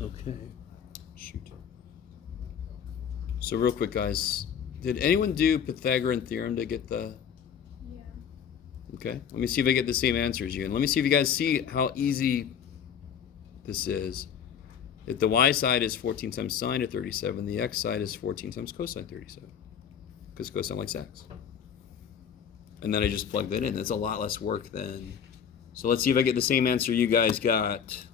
Okay. Shoot. So real quick, guys, did anyone do Pythagorean theorem to get the? Yeah. Okay. Let me see if I get the same answer as you, and let me see if you guys see how easy this is. If the y side is 14 times sine of 37, the x side is 14 times cosine 37, because cosine likes x. And then I just plug that in. That's a lot less work than. So let's see if I get the same answer you guys got.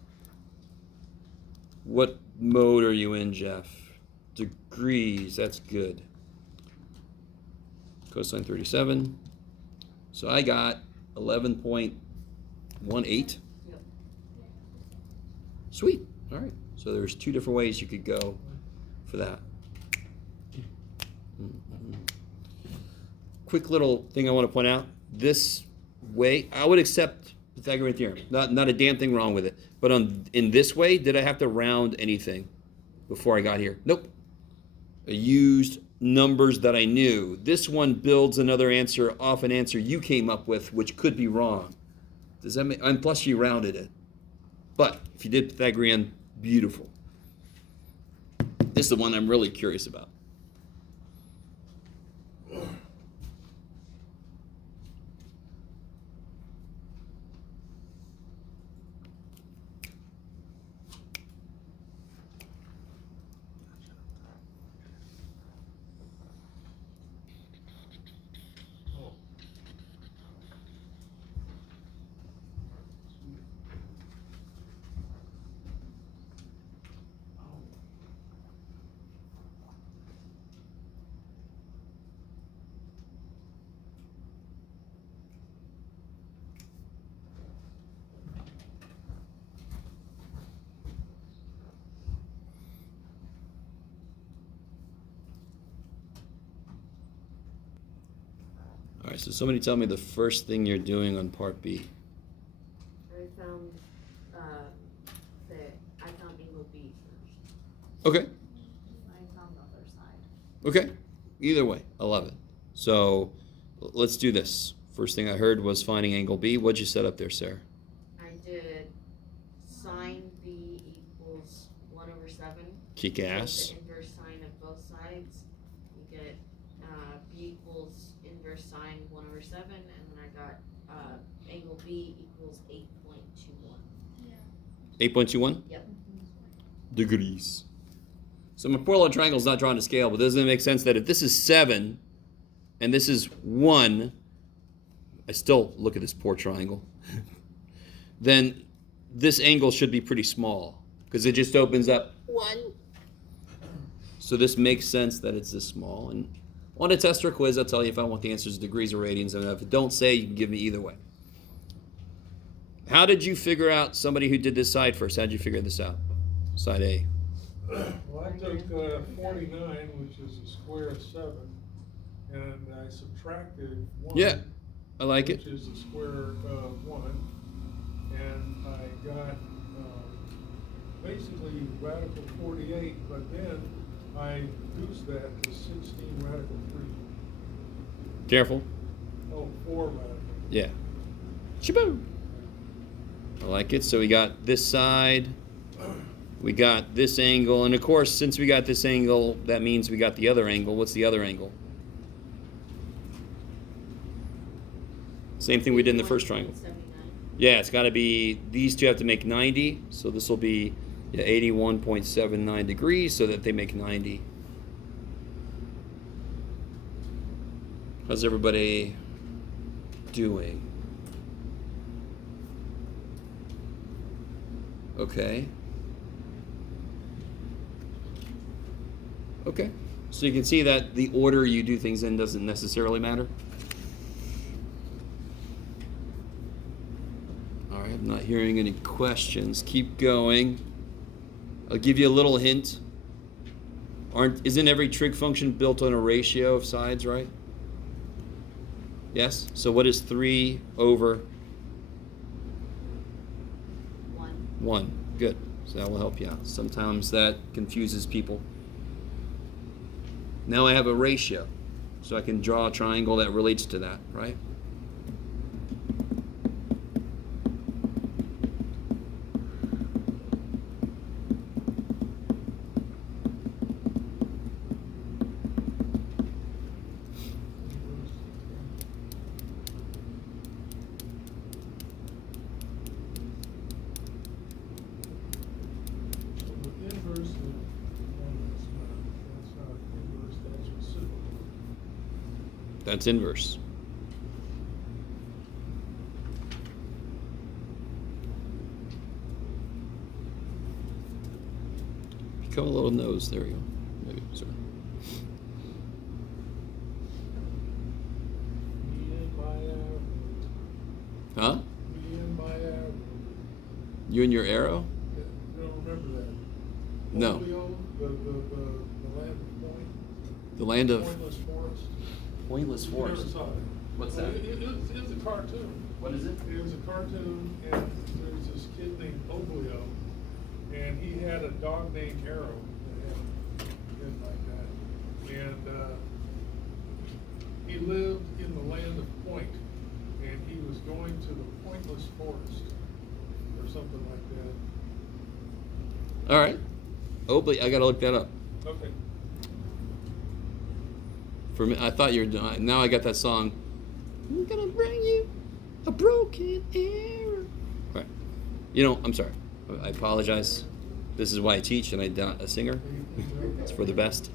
What mode are you in, Jeff? Degrees, that's good. Cosine 37. So I got 11.18. Yep. Sweet. All right. So there's two different ways you could go for that. Quick little thing I want to point out. This way, I would accept Pythagorean theorem. Not a damn thing wrong with it. But in this way, did I have to round anything before I got here? Nope. I used numbers that I knew. This one builds another answer off an answer you came up with, which could be wrong. Does that make? And plus, you rounded it. But if you did Pythagorean, beautiful. This is the one I'm really curious about. All right, so somebody tell me the first thing you're doing on part B. I found angle B first. Okay. I found the other side. Okay. Either way, I love it. So let's do this. First thing I heard was finding angle B. What'd you set up there, Sarah? I did sine B equals 1 over 7. Kick ass. The inverse sine of both sides. You get B equals inverse sine 1 over 7, and then I got angle B equals 8.21. Yeah. 8.21? Yep. Degrees. So my poor little triangle's not drawn to scale, but doesn't it make sense that if this is 7 and this is 1, I still look at this poor triangle, then this angle should be pretty small because it just opens up 1. So this makes sense that it's this small. And on a test or quiz, I'll tell you if I want the answers degrees or radians. And if it don't say, you can give me either way. How did you figure out somebody who did this side first? How did you figure this out? Side A. Well, I took 49, which is the square of 7, and I subtracted 1. Yeah, I like which it. is the square of 1, and I got basically radical 48, but then I reduced that to 16 radical 3. Careful. Oh, 4 radical. Yeah. Shaboom. I like it. So we got this side. We got this angle. And of course, since we got this angle, that means we got the other angle. What's the other angle? Same thing we did in the first triangle. 79. Yeah, it's got to be, these two have to make 90. So this will be 81.79 degrees so that they make 90. How's everybody doing? Okay. Okay. So you can see that the order you do things in doesn't necessarily matter. All right, I'm not hearing any questions. Keep going. I'll give you a little hint. Isn't every trig function built on a ratio of sides, right? Yes? So what is 3 over 1. 1? Good. So that will help you out. Sometimes that confuses people. Now I have a ratio. So I can draw a triangle that relates to that, right? That's inverse. Become a little nose. There we go. Maybe. Sorry. Me and my Huh? me and my You and your arrow? you don't remember that? No. Polio, the land of point, The land of pointless forest. pointless You never forest. saw it. What's Well, that? It's a cartoon. What is it? It was a cartoon, and there's this kid named Oblio, and he had a dog named Arrow that had been like that. And he lived in the land of Point, and he was going to the Pointless Forest, or something like All right. Obley, I gotta look that up. that. Okay. For me, I thought you were. Now I got that song. I'm gonna bring you a broken arrow. Right. You know, I'm sorry. I apologize. This is why I teach, and I'm not a singer. It's for the best.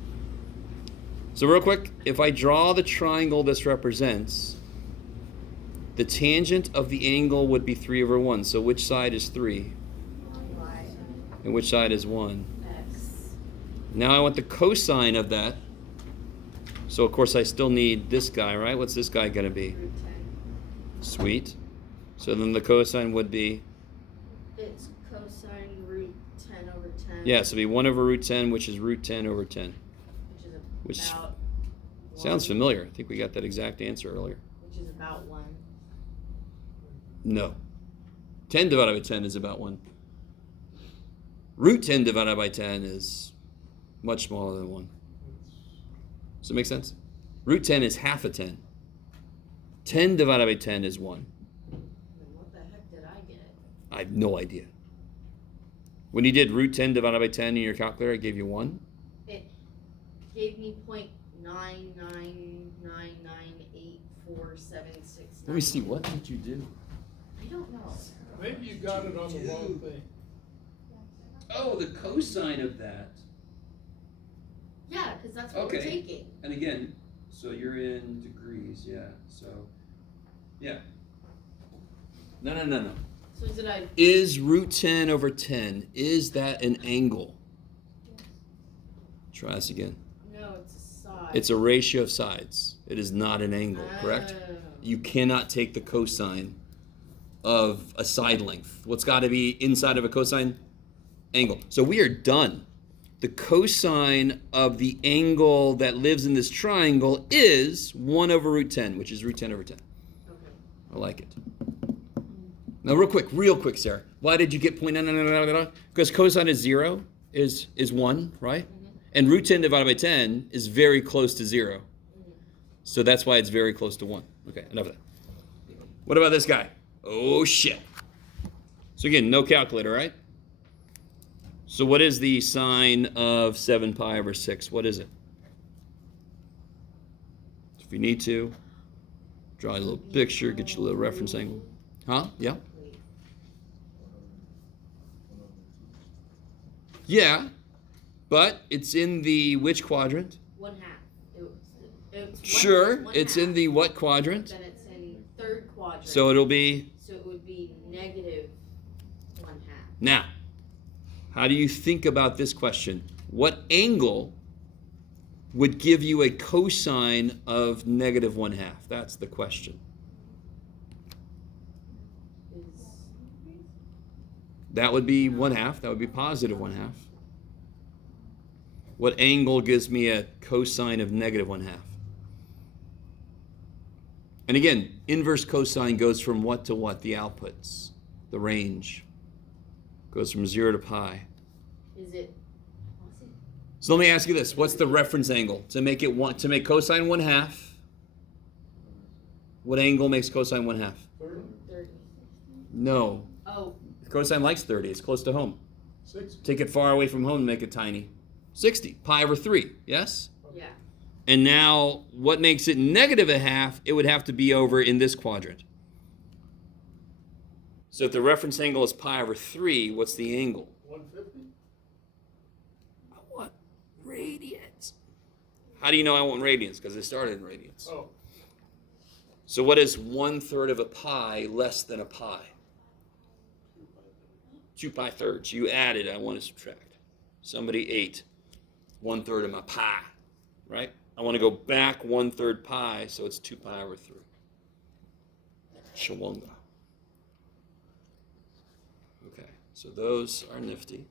So real quick, if I draw the triangle this represents, the tangent of the angle would be 3/1. So which side is 3? Y, And which side is 1? X. Now I want the cosine of that. So of course I still need this guy, right? What's this guy gonna be? Root 10. Sweet. So then the cosine would be, It's cosine root 10 over 10. yeah, so it'd be 1/√10, which is root 10 over 10. Which is Which about sounds 1, familiar. I think we got that exact answer earlier. Which is about 1. No. 10 divided by 10 is about 1. Root 10 divided by 10 is much smaller than 1. Does that make sense? Root 10 is half a 10. 10 divided by 10 is 1. Then what the heck did I get? I have no idea. When you did root 10 divided by 10 in your calculator, it gave you 1? It gave me 0.999984769. Let me see, what did you do? I don't know. Maybe you got it on the wrong thing. Oh, the cosine of that. Yeah, because that's what Okay. we're taking. And again, so you're in degrees, yeah. So, yeah. No. So did I? Is root 10 over 10, is that an angle? Try this again. No, it's a side. It's a ratio of sides. It is not an angle, correct? Oh. You cannot take the cosine of a side length. What's got to be inside of a cosine? Angle. So we are done. The cosine of the angle that lives in this triangle is 1/√10, which is root 10 over 10. Okay. I like it. Now, real quick, Sarah. Why did you get 0.999? Because cosine is 0, is 1, right? And root 10 divided by 10 is very close to 0. So that's why it's very close to 1. Okay, enough of that. What about this guy? Oh, shit. So again, no calculator, right? So what is the sine of 7 pi over 6? What is it? If you need to, draw a little picture, get you a little reference angle. Huh? Yeah? Wait. Yeah, but it's in the which quadrant? 1/2. It's Sure, one it's half. in the what quadrant? Then it's in third quadrant. So it'll be, So it would be negative 1/2. now, how do you think about this question? What angle would give you a cosine of negative 1/2? That's the question. Is That would be 1/2. That would be positive 1/2. What angle gives me a cosine of negative 1/2? And again, inverse cosine goes from what to what? The outputs, the range. Goes from 0 to pi. Is it? What's it? So let me ask you this: what's the reference angle to make it to make cosine 1/2? What angle makes cosine 1/2? 30. No, Oh, cosine likes 30. It's close to home. 60. Take it far away from home and make it tiny. 60 pi over 3. Yes. yeah. And now, what makes it negative 1/2? It would have to be over in this quadrant. So if the reference angle is pi over 3, what's the angle? 150? I want radians. How do you know I want radians? Because it started in radians. Oh, So what is 1/3 of a pi less than a pi? 2 pi thirds. You added, I want to subtract. Somebody ate 1/3 of my pi, right? I want to go back 1/3 pi, so it's 2 pi over 3. Shawonga. Okay, so those are nifty.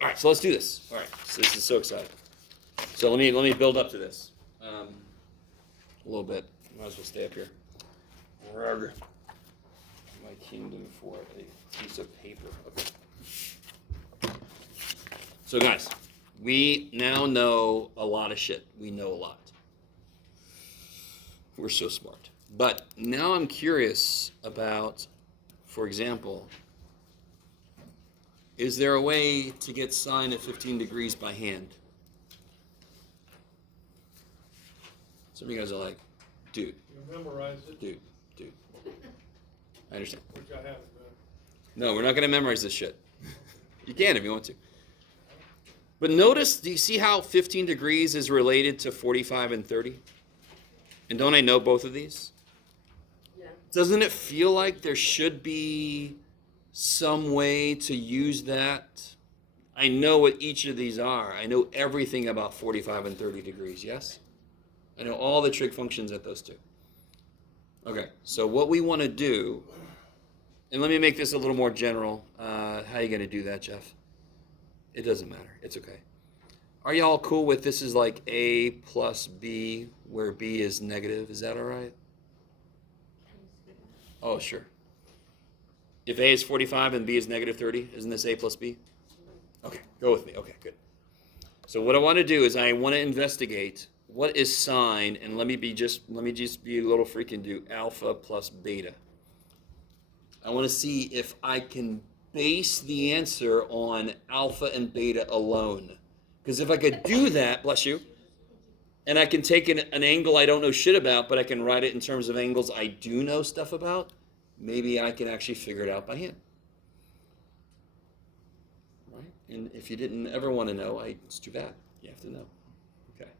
All right, so let's do this. All right, so this is so exciting. So let me build up to this a little bit. Might as well stay up here. Rug. My kingdom for a piece of paper. Okay. So guys, we now know a lot of shit. We know a lot. We're so smart. But now I'm curious about, for example, is there a way to get sine of 15 degrees by hand? Some of you guys are like, dude, You memorize it, dude. I understand. which I haven't done. No, we're not going to memorize this shit. You can if you want to. But notice, do you see how 15 degrees is related to 45 and 30? And don't I know both of these? Yeah. Doesn't it feel like there should be some way to use that? I know what each of these are. I know everything about 45 and 30 degrees, yes? I know all the trig functions at those two. Okay, so what we want to do, and let me make this a little more general. How are you going to do that, Jeff? It doesn't matter. It's okay. Are y'all cool with this is like A plus B, where B is negative? Is that all right? Oh, sure. If A is 45 and B is negative 30, isn't this A plus B? Okay, go with me. Okay, good. So what I want to do is I want to investigate what is sine, and let me just be a little freaking do alpha plus beta. I want to see if I can base the answer on alpha and beta alone. Because if I could do that, bless you, and I can take an angle I don't know shit about, but I can write it in terms of angles I do know stuff about, maybe I can actually figure it out by hand. Right? And if you didn't ever want to know, it's too bad. You have to know. Okay.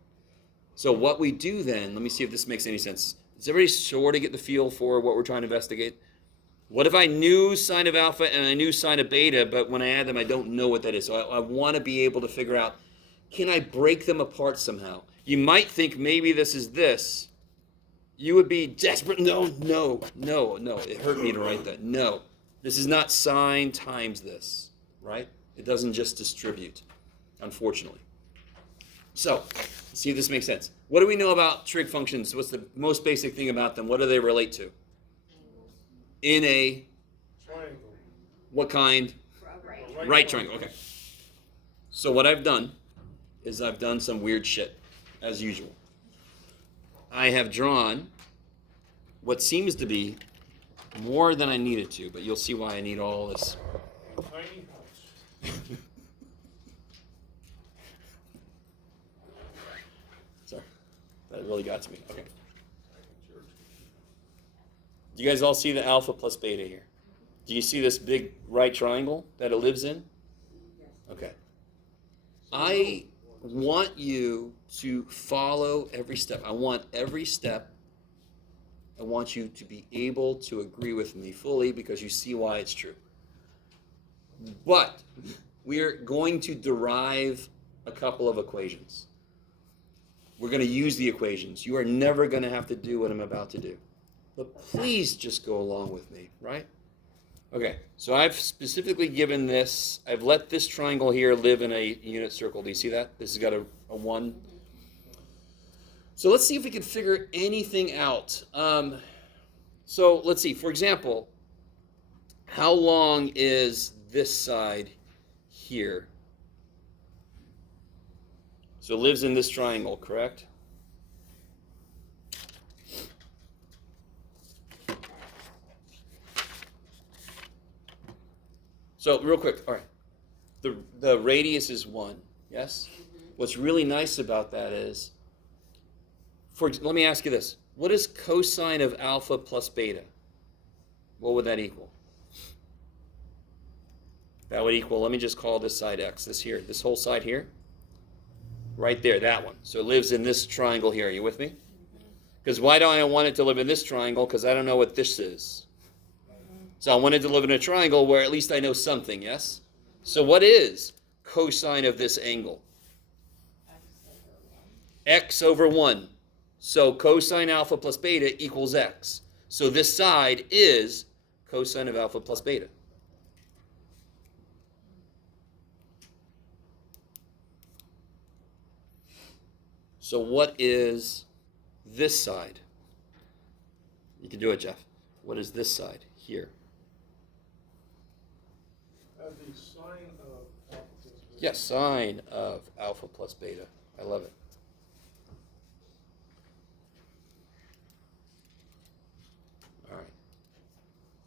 So what we do then, let me see if this makes any sense. Does everybody sort of get the feel for what we're trying to investigate? What if I knew sine of alpha and I knew sine of beta, but when I add them, I don't know what that is. So I want to be able to figure out, can I break them apart somehow? You might think maybe this is this. You would be desperate. No. It hurt me to write that. No. This is not sine times this, right? It doesn't just distribute, unfortunately. So, let's see if this makes sense. What do we know about trig functions? What's the most basic thing about them? What do they relate to? In a, Triangle. what kind? Right triangle, okay. So what I've done is I've done some weird shit, as usual. I have drawn what seems to be more than I needed to, but you'll see why I need all this. Tiny house. Sorry, that really got to me. Okay. Do you guys all see the alpha plus beta here? Do you see this big right triangle that it lives in? Okay. I want you to follow every step. I want every step. I want you to be able to agree with me fully because you see why it's true. But we are going to derive a couple of equations. We're going to use the equations. You are never going to have to do what I'm about to do. But please just go along with me, right? Okay, so I've specifically given this, I've let this triangle here live in a unit circle. Do you see that? This has got a 1. So let's see if we can figure anything out. So let's see, for example, how long is this side here? So it lives in this triangle, correct? So real quick, all right, the radius is 1, yes? Mm-hmm. What's really nice about that is, let me ask you this. What is cosine of alpha plus beta? What would that equal? That would equal, let me just call this side x, this whole side here. Right there, that one. So it lives in this triangle here. Are you with me? Because why don't I want it to live in this triangle? Because I don't know what this is. So I want it to live in a triangle where at least I know something, yes? So what is cosine of this angle? X over 1. So cosine alpha plus beta equals x. So this side is cosine of alpha plus beta. So what is this side? You can do it, Jeff. What is this side here? The sine of alpha plus beta. Yes, sine of alpha plus beta. I love it. All right.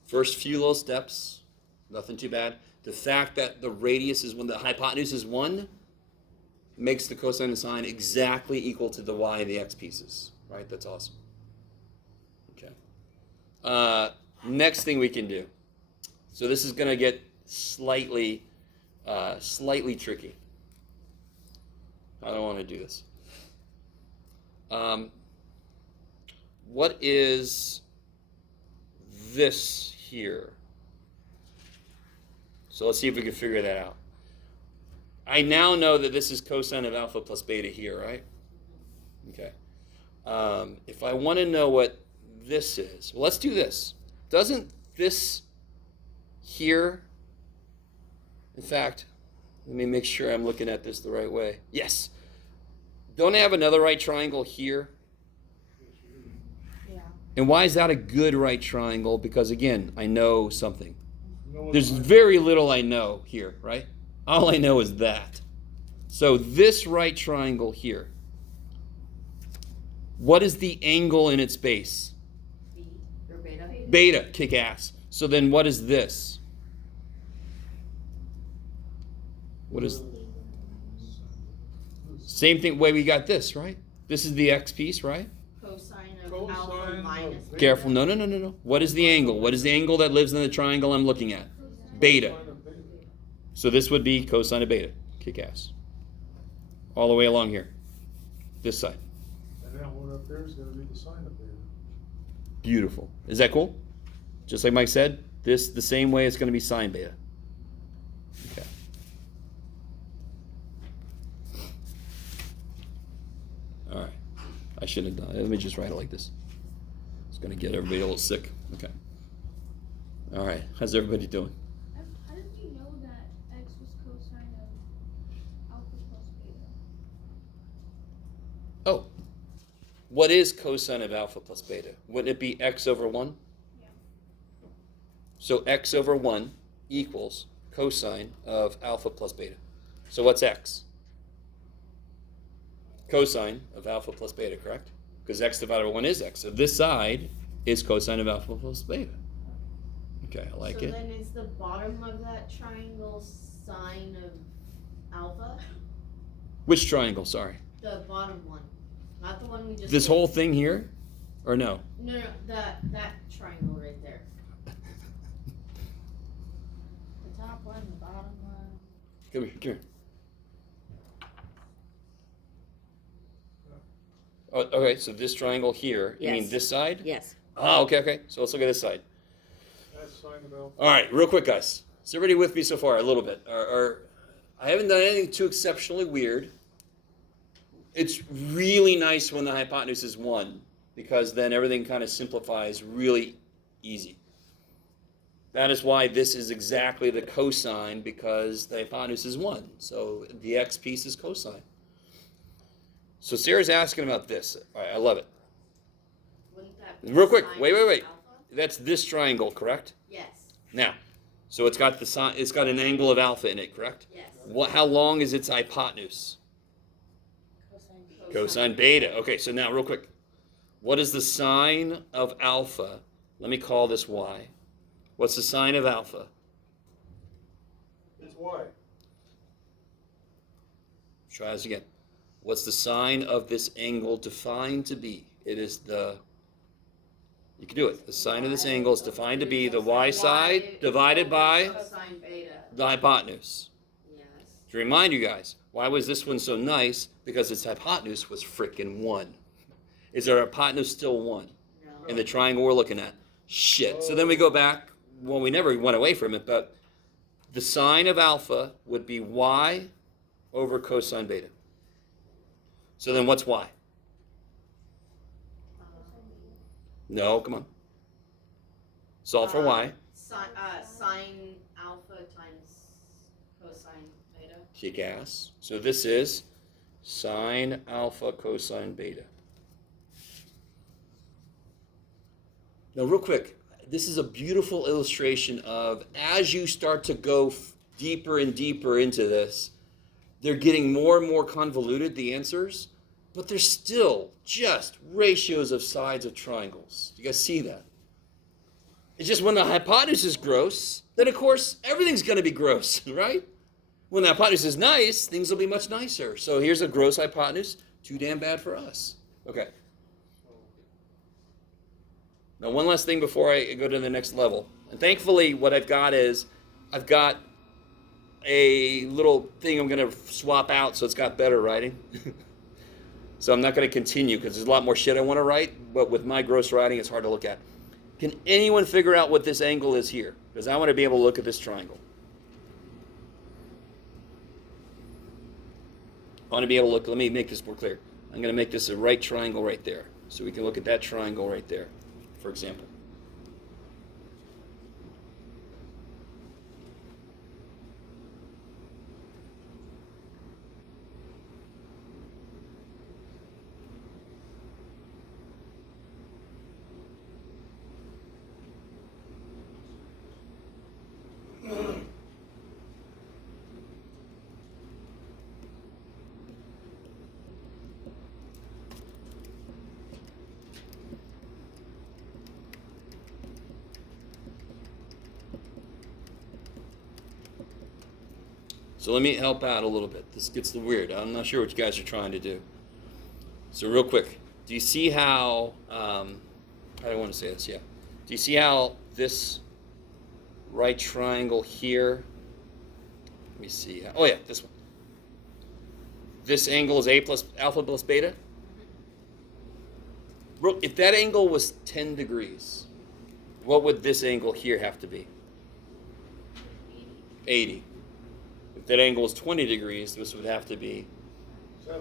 First few little steps, nothing too bad. The fact that the radius is when the hypotenuse is 1 makes the cosine and sine exactly equal to the y and the x pieces, right? That's awesome. Okay. Next thing we can do. So this is going to get slightly tricky. I don't want to do this. What is this here? So let's see if we can figure that out. I now know that this is cosine of alpha plus beta here, right? Okay. If I want to know what this is, well, let's do this. Doesn't this here, in fact, let me make sure I'm looking at this the right way. Yes. Don't I have another right triangle here? Yeah. And why is that a good right triangle? Because again, I know something. No, There's it's not. very little I know here, right? All I know is that. So this right triangle here, what is the angle in its base? B or beta. Beta, kick ass. So then what is this? What is same thing way we got this, right? This is the x piece, right? Cosine of Cosine alpha of minus beta. Careful. No. What is the angle? What is the angle that lives in the triangle I'm looking at? Beta. Sine of beta. So this would be cosine of beta. Kick ass. All the way along here. This side. And that one up there is gonna be the sine of beta. Beautiful. Is that cool? Just like Mike said, this the same way it's going to be sine beta. Okay. All right. I shouldn't have done it. Let me just write it like this. It's going to get everybody a little sick. Okay. All right. How's everybody doing? How did you know that x was cosine of alpha plus beta? Oh. What is cosine of alpha plus beta? Wouldn't it be x over 1? Yeah. So x over 1 equals cosine of alpha plus beta. So what's x? Cosine of alpha plus beta, correct? Because x divided by 1 is x. So this side is cosine of alpha plus beta. Okay, I like so it. then is the bottom of that triangle sine of alpha? Which triangle, sorry? The bottom one. Not the one we just This did. whole thing here? Or no? No, that triangle right there. The top one, the bottom one. Come here. Oh, okay, so this triangle here, you mean Yes. this side? Yes. Oh, okay. So let's look at this side. That's sine of alpha. All right, real quick, guys. Is everybody with me so far? A little bit. I haven't done anything too exceptionally weird. It's really nice when the hypotenuse is 1 because then everything kind of simplifies really easy. That is why this is exactly the cosine because the hypotenuse is 1. So the x piece is cosine. So Sarah's asking about this. All right, I love it. Wouldn't that be Real quick, sine wait. of alpha? That's this triangle, correct? Yes. Now, so it's got it's got an angle of alpha in it, correct? Yes. How long is its hypotenuse? Cosine beta. Okay, so now real quick. What is the sine of alpha? Let me call this y. What's the sine of alpha? It's y. Try this again. What's the sine of this angle defined to be? It is you can do it. The sine of this angle is defined to be the y side divided by Cosine beta. the hypotenuse. Yes. To remind you guys, why was this one so nice? Because its hypotenuse was frickin' 1. Is our hypotenuse still 1 No. in the triangle we're looking at? Shit. So then we go back. Well, we never went away from it, but the sine of alpha would be y over cosine beta. So then what's y? No, come on. Solve for y. Sine alpha times cosine beta. Kick ass. So this is sine alpha cosine beta. Now, real quick, this is a beautiful illustration of as you start to go deeper and deeper into this, they're getting more and more convoluted, the answers, but they're still just ratios of sides of triangles. You guys see that? It's just when the hypotenuse is gross, then of course everything's going to be gross, right? When the hypotenuse is nice, things will be much nicer. So here's a gross hypotenuse, too damn bad for us. Okay. Now one last thing before I go to the next level. And thankfully what I've got is, I've got a little thing I'm going to swap out so it's got better writing. So I'm not going to continue because there's a lot more shit I want to write, but with my gross writing it's hard to look at. Can anyone figure out what this angle is here? Because I want to be able to look at this triangle. I want to be able to look, let me make this more clear. I'm going to make this a right triangle right there. So we can look at that triangle right there, for example. So let me help out a little bit. This gets weird. I'm not sure what you guys are trying to do. So real quick, do you see how, I don't want to say this, yeah. Do you see how this right triangle here, let me see. Oh yeah, this one. This angle is alpha plus beta. If that angle was 10 degrees, what would this angle here have to be? 80. If that angle is 20 degrees, this would have to be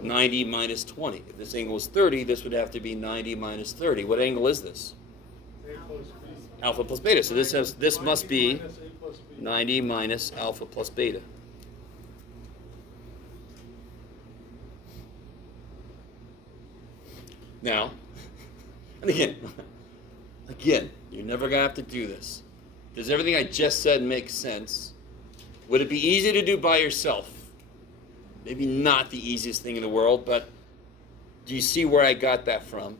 90 minus 20. If this angle is 30, this would have to be 90 minus 30. What angle is this? A plus B. Alpha plus beta. So this must be Minus A plus B. 90 minus alpha plus beta. Now, and again, you're never going to have to do this. Does everything I just said make sense? Would it be easy to do by yourself? Maybe not the easiest thing in the world, but do you see where I got that from?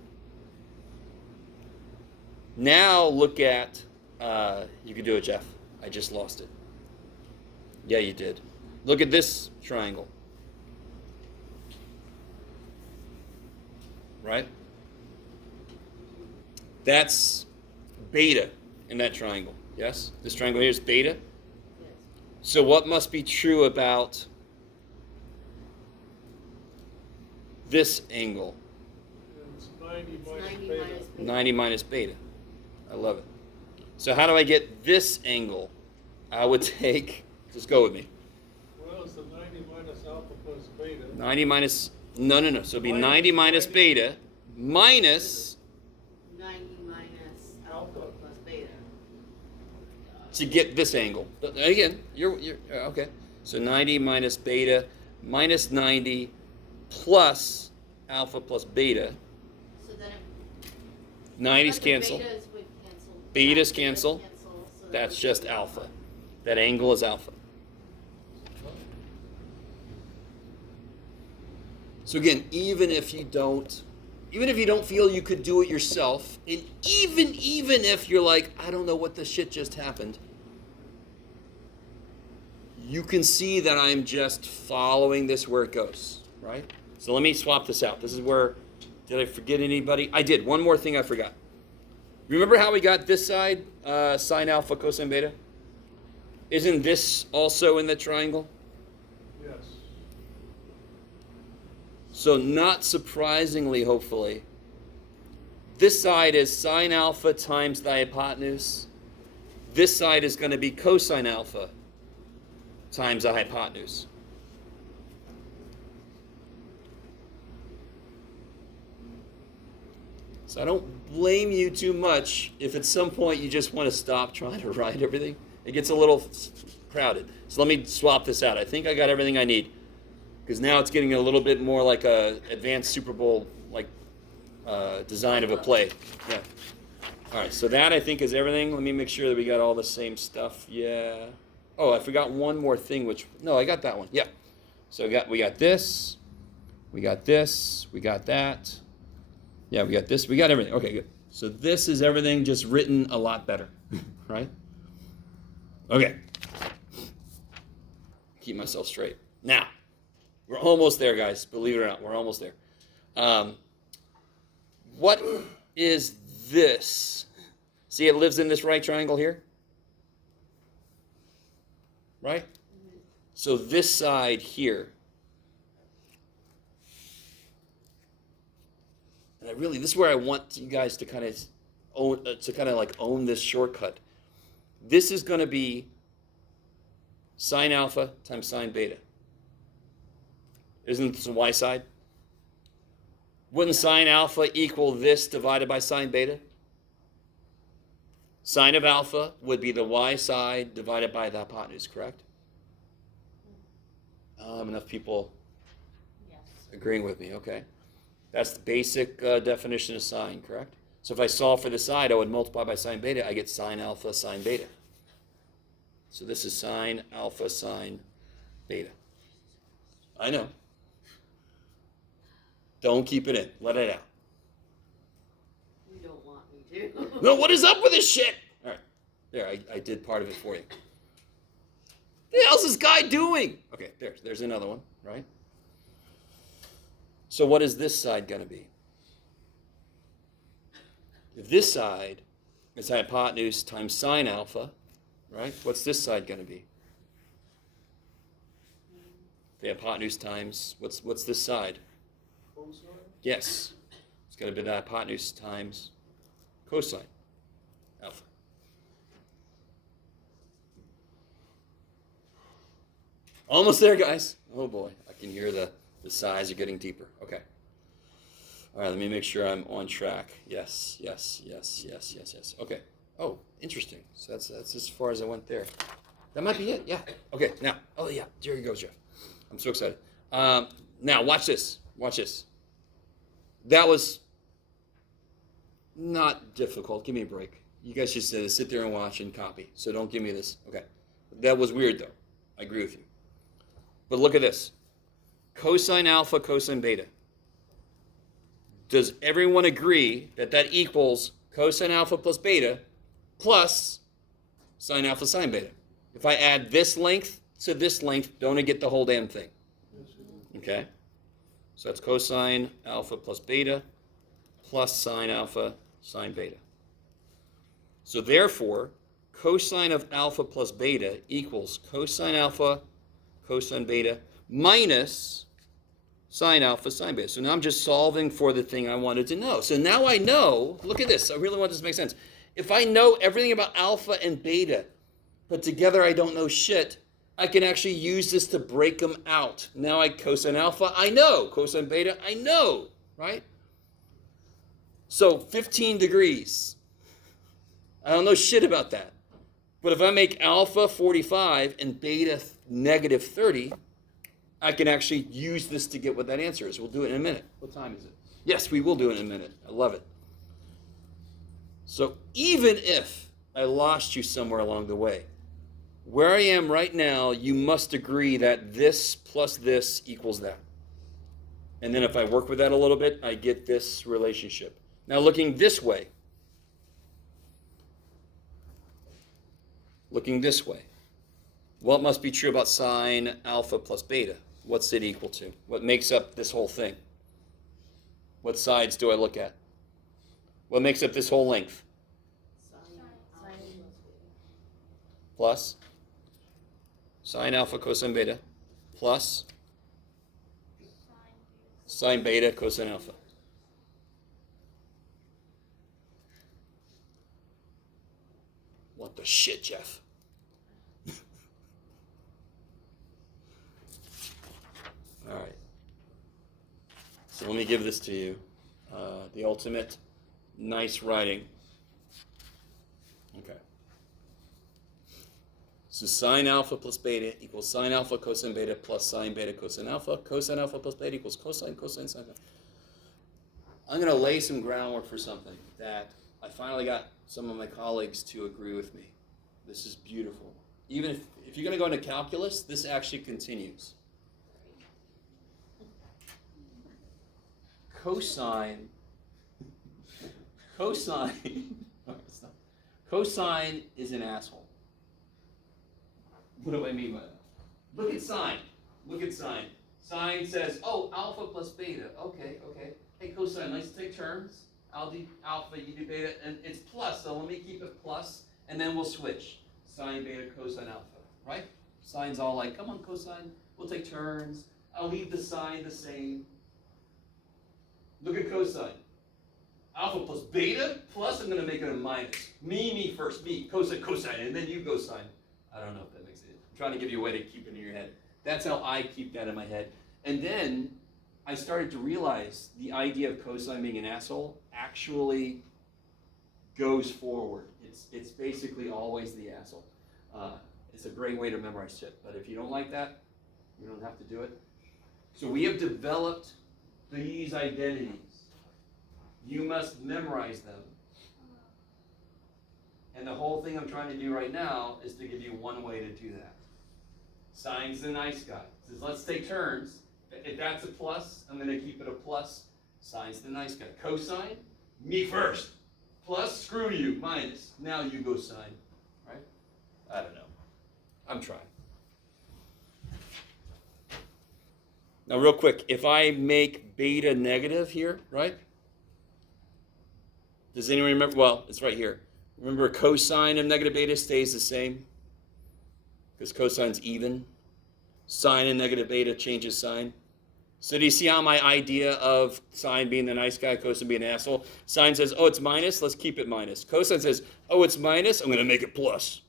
Now look at, you can do it, Jeff. I just lost it. Yeah, you did. Look at this triangle. Right? That's beta in that triangle. Yes? This triangle here is beta. Yes. So what must be true about this angle? It's 90 minus 90 beta. minus beta. 90 minus beta. I love it. So how do I get this angle? I would take, just go with me. Well, it's the 90 minus alpha plus beta. 90 minus, no. So it'd be 90 minus beta minus, 90 minus alpha plus beta. to get this angle. Again, you're okay. So 90 minus beta minus 90 plus alpha plus beta. So then it, 90s but the cancel. Betas would cancel. Betas Yeah, cancel. so That's that just would be alpha. That angle is alpha. So again, even if you don't feel you could do it yourself, and even if you're like, I don't know what the shit just happened, you can see that I'm just following this where it goes, right? So let me swap this out. This is where, did I forget anybody? I did. One more thing I forgot. Remember how we got this side, sine alpha, cosine beta? Isn't this also in the triangle? Yes. So not surprisingly, hopefully, This side is sine alpha times the hypotenuse. This side is going to be cosine alpha times the hypotenuse. So I don't blame you too much if at some point you just want to stop trying to write everything. It gets a little crowded. So let me swap this out. I think I got everything I need, because now it's getting a little bit more like a advanced Super Bowl like design of a play. Yeah. All right, so that I think is everything. Let me make sure that we got all the same stuff. Yeah. Oh, I forgot one more thing, no, I got that one. Yeah. So we got this, we got this, we got that. Yeah, we got this, we got everything. Okay, good. So this is everything just written a lot better, right? Okay. Keep myself straight. Now, we're almost there, guys. Believe it or not, we're almost there. What is this? See, it lives in this right triangle here, right? So this side here, and this is where I want you guys to kind of own this shortcut. This is going to be sine alpha times sine beta. Isn't this the y side? Wouldn't sine alpha equal this divided by sine beta? Sine of alpha would be the y side divided by the hypotenuse, correct? Enough people Yes. agreeing with me, okay. That's the basic definition of sine, correct? So if I solve for the side, I would multiply by sine beta. I get sine alpha sine beta. So this is sine alpha sine beta. I know. Don't keep it in. Let it out. You don't want me to. No, what is up with this shit? All right. There, I did part of it for you. What the hell's this guy doing? Okay, there's another one, right? So what is this side going to be? If this side is hypotenuse times sine alpha, right? What's this side going to be? The hypotenuse times, what's this side? Cosine? Yes. It's going to be the hypotenuse times cosine alpha. Almost there, guys. Oh boy, I can hear the sighs are getting deeper. Okay. All right, let me make sure I'm on track. Yes. Okay. Oh, interesting. So that's as far as I went there. That might be it. Yeah. Okay. Now. Oh yeah. There you go, Jeff. I'm so excited. Now watch this. Watch this. That was not difficult. Give me a break. You guys just sit there and watch and copy. So don't give me this. Okay. That was weird though. I agree with you. But look at this. Cosine alpha, cosine beta. Does everyone agree that equals cosine alpha plus beta plus sine alpha sine beta? If I add this length to this length, don't I get the whole damn thing? Okay? So that's cosine alpha plus beta plus sine alpha sine beta. So therefore, cosine of alpha plus beta equals cosine alpha cosine beta minus sine alpha sine beta. So now I'm just solving for the thing I wanted to know. So now I know, look at this, I really want this to make sense. If I know everything about alpha and beta, but together I don't know shit, I can actually use this to break them out. Now cosine alpha, I know. Cosine beta, I know, right? So 15 degrees. I don't know shit about that. But if I make alpha 45 and beta negative 30, I can actually use this to get what that answer is. We'll do it in a minute. What time is it? Yes, we will do it in a minute. I love it. So even if I lost you somewhere along the way, where I am right now, you must agree that this plus this equals that. And then if I work with that a little bit, I get this relationship. Now looking this way. Looking this way. What must be true about sine alpha plus beta? What's it equal to? What makes up this whole thing? What sides do I look at? What makes up this whole length? Sine alpha plus beta. Plus sine alpha cosine beta plus sine beta cosine alpha. What the shit, Jeff? All right. So let me give this to you. The ultimate nice writing. Okay. So sine alpha plus beta equals sine alpha cosine beta plus sine beta cosine alpha. Cosine alpha plus beta equals cosine cosine sine. I'm going to lay some groundwork for something that I finally got some of my colleagues to agree with me. This is beautiful. Even if you're going to go into calculus, this actually continues. Cosine is an asshole. What do I mean by that? Look at sine. Look at sine. Sine says, oh, alpha plus beta. Okay. Hey, cosine, let's take turns. I'll do alpha, you do beta, and it's plus, so let me keep it plus, and then we'll switch. Sine, beta, cosine, alpha, right? Sine's all like, come on, cosine, we'll take turns. I'll leave the sine the same. Look at cosine. Alpha plus beta, plus I'm going to make it a minus. Me first, me, cosine, and then you go sine. I don't know if that makes it. I'm trying to give you a way to keep it in your head. That's how I keep that in my head. And then I started to realize the idea of cosine being an asshole actually goes forward. It's basically always the asshole. It's a great way to memorize shit. But if you don't like that, you don't have to do it. So we have developed these identities. You must memorize them. And the whole thing I'm trying to do right now is to give you one way to do that. Sine's the nice guy. It says, let's take turns. If that's a plus, I'm going to keep it a plus. Sine's the nice guy. Cosine, me first. Plus, screw you, minus. Now you go sine. Right? I don't know. I'm trying. Now, real quick, if I make beta negative here, right? Does anyone remember? Well, it's right here. Remember, cosine of negative beta stays the same because cosine's even. Sine and negative beta changes sign. So do you see how my idea of sine being the nice guy, cosine being an asshole? Sine says, oh, it's minus. Let's keep it minus. Cosine says, oh, it's minus. I'm going to make it plus.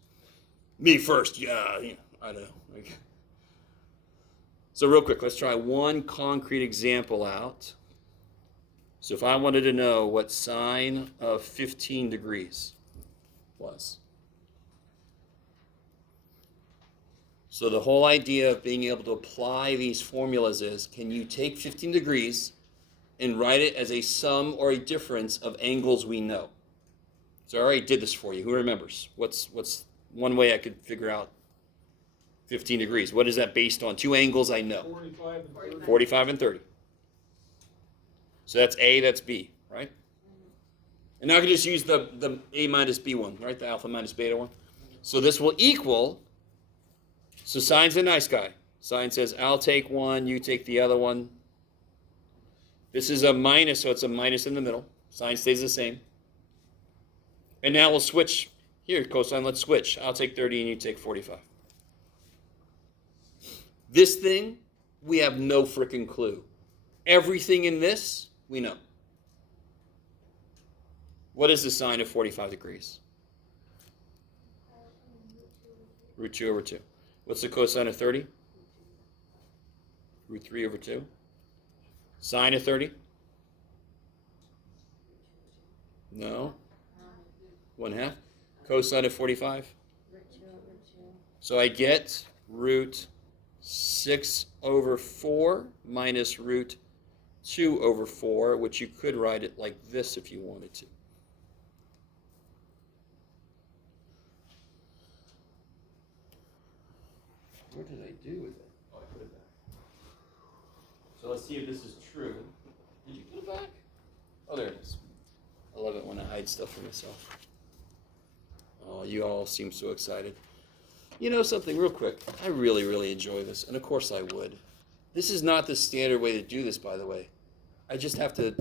Me first. Yeah, I don't know. Okay. So real quick, let's try one concrete example out. So if I wanted to know what sine of 15 degrees was. So the whole idea of being able to apply these formulas is, can you take 15 degrees and write it as a sum or a difference of angles we know? So I already did this for you. Who remembers? What's one way I could figure out 15 degrees? What is that based on? Two angles I know. 45 and 30. 45 and 30. So that's A, that's B, right? And now I can just use the A minus B one, right? The alpha minus beta one. So this will equal, so sine's a nice guy. Sine says, I'll take one, you take the other one. This is a minus, so it's a minus in the middle. Sine stays the same. And now we'll switch. Here, cosine, let's switch. I'll take 30 and you take 45. This thing, we have no freaking clue. Everything in this, we know. What is the sine of 45 degrees? Root 2 over 2. What's the cosine of 30? Root 3 over 2. Sine of 30? No. 1/2. Cosine of 45? So I get root 6 over 4 minus root 2 over 4, which you could write it like this if you wanted to. What did I do with it? Oh, I put it back. So let's see if this is true. Did you put it back? Oh, there it is. I love it when I hide stuff from myself. Oh, you all seem so excited. You know something, real quick. I really, really enjoy this, and of course I would. This is not the standard way to do this, by the way. I just have to,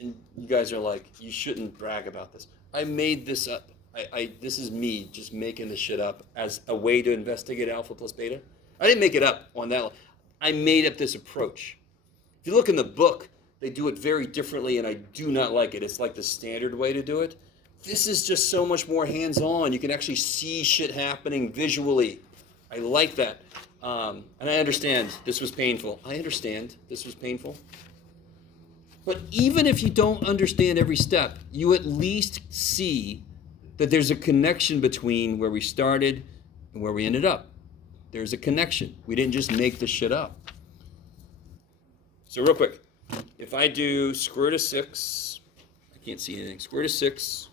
and you guys are like, you shouldn't brag about this. I made this up. This is me just making this shit up as a way to investigate alpha plus beta. I didn't make it up on that. I made up this approach. If you look in the book, they do it very differently, and I do not like it. It's like the standard way to do it. This is just so much more hands-on. You can actually see shit happening visually. I like that. And I understand this was painful. I understand this was painful. But even if you don't understand every step, you at least see that there's a connection between where we started and where we ended up. There's a connection. We didn't just make this shit up. So real quick, if I do square root of 6, I can't see anything. Square root of 6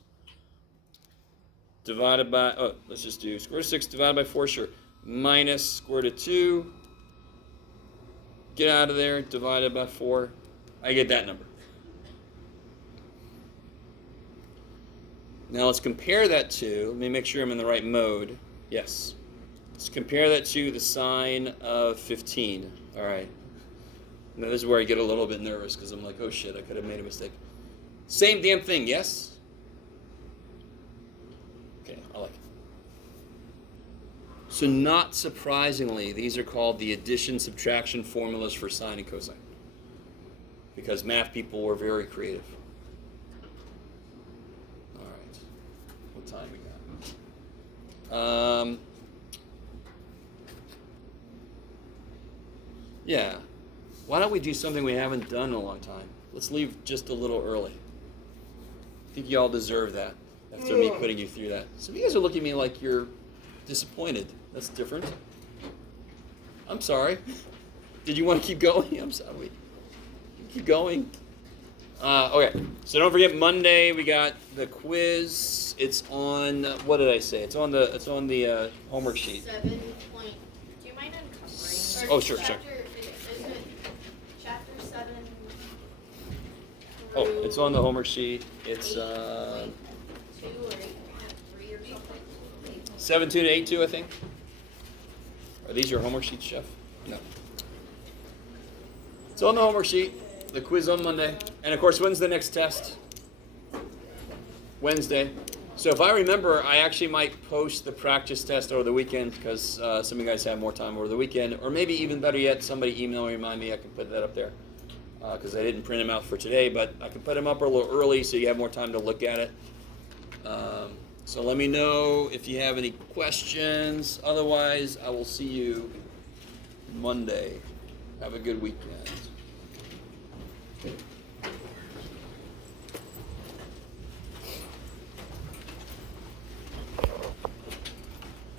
divided by, let's just do square root of 6 divided by 4, sure. Minus square root of 2, get out of there, divided by 4. I get that number. Now let's compare that to, let me make sure I'm in the right mode. Yes. Let's compare that to the sine of 15. All right. Now this is where I get a little bit nervous because I'm like, oh shit, I could have made a mistake. Same damn thing, yes? Okay, I like it. So not surprisingly, these are called the addition subtraction formulas for sine and cosine. Because math people were very creative. All right. What time we got? Yeah. Why don't we do something we haven't done in a long time? Let's leave just a little early. I think you all deserve that after me putting you through that. Some of you guys are looking at me like you're disappointed. That's different. I'm sorry. Did you want to keep going? I'm sorry. Keep going. Okay, so don't forget Monday we got the quiz. It's on, what did I say? It's on the homework sheet. 7 point. Do you mind uncovering? Oh, sure, sure. Is it chapter 7? Oh, it's on the homework sheet. It's 2 or 8.3 or something. 7.2 to 8.2, I think. Are these your homework sheets, Chef? No. It's on the homework sheet. The quiz on Monday. And of course, when's the next test? Wednesday. So if I remember, I actually might post the practice test over the weekend because some of you guys have more time over the weekend. Or maybe even better yet, somebody email me, remind me, I can put that up there. Because I didn't print them out for today, but I can put them up a little early so you have more time to look at it. So let me know if you have any questions. Otherwise, I will see you Monday. Have a good weekend.